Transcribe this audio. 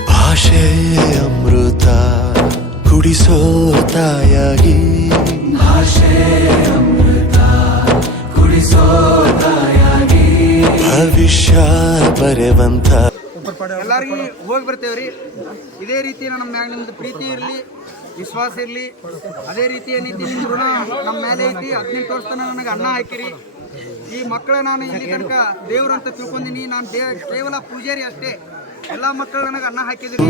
ಭಾಷೆ ಅಮೃತ ಕುಡಿಸೋ ತಾಯಾಗಿ. ಭವಿಷ್ಯ ಬರೆವಂತ. ಎಲ್ಲರಿಗೂ ಹೋಗಿ ಬರ್ತೇವ್ರಿ. ಇದೇ ರೀತಿ ನಮ್ಮ ಮ್ಯಾಗ ನಿಮ್ದು ಪ್ರೀತಿ ಇರಲಿ. ವಿಶ್ವಾಸ ಇರಲಿ. ಅದೇ ರೀತಿಯ ನೀತಿ ಋಣ ನಮ್ಮ ಮೇಲೆ ಐತಿ ಹದಿನೆಂಟು ವರ್ಷ ನನಗೆ ಅನ್ನ ಹಾಕಿರಿ. ಈ ಮಕ್ಕಳ ನಾನು ಇಲ್ಲಿ ತನಕ ದೇವ್ರು ಅಂತ ತಿಳ್ಕೊಂಡಿನಿ. ನಾನು ದೇವ ಕೇವಲ ಪೂಜಾರಿ ಅಷ್ಟೇ. ಎಲ್ಲ ಮಕ್ಕಳು ನನಗೆ ಅನ್ನ ಹಾಕಿದ್ರಿ